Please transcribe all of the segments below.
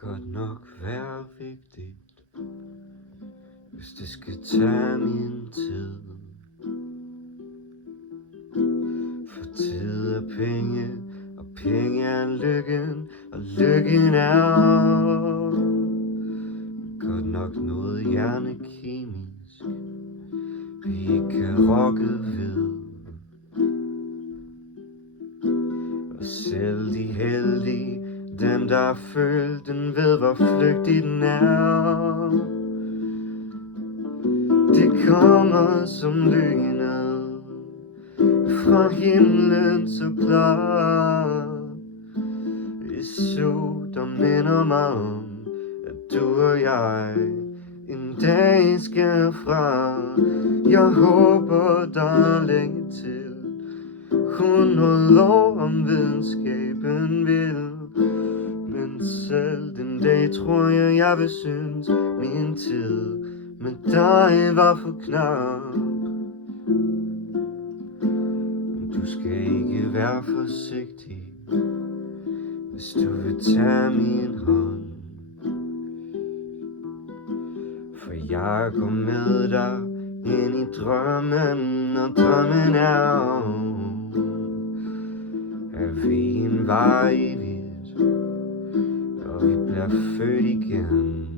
godt nok være vigtigt, hvis det skal tage min tid. For tid er penge, og penge er lykken, og lykken er godt nok noget hjernekemisk, vi ikke kan rokke ved. Og selv de heldige, dem der har følt den, ved hvor flygtig den er. Det kommer som lynet fra himlen så klar. Et sug, der minder mig om, at du og jeg en dag skal fra. Jeg håber, der er længe til 100 år, om videnskaben vil. Men selv den dag tror jeg vil synes min tid med dig var for knap. Du skal ikke være forsigtig, hvis du vil tage min hånd. For jeg går med dig ind i drømmen, og drømmen er at vi en var evigt, og vi bliver født igen.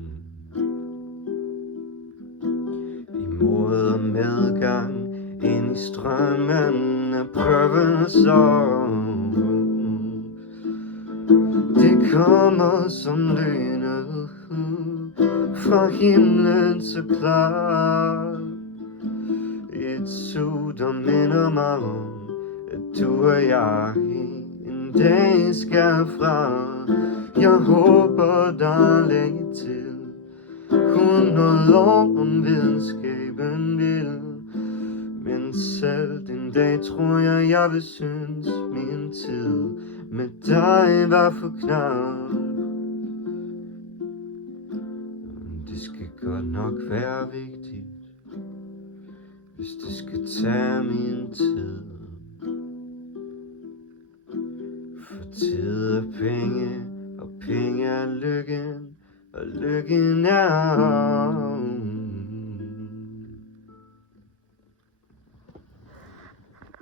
I mod og medgang ind i strømmen af prøvelser. Det kommer som lynet fra himlen så klar. Et sug, der minder mig om, at du og jeg en dag skal fra. Jeg håber, der er længe til 100 år, om videnskaben vil. Men selv den dag tror jeg vil synes min tid med dig var for knap. Det skal godt nok være vigtigt, hvis det skal tage min tid. For tid er penge,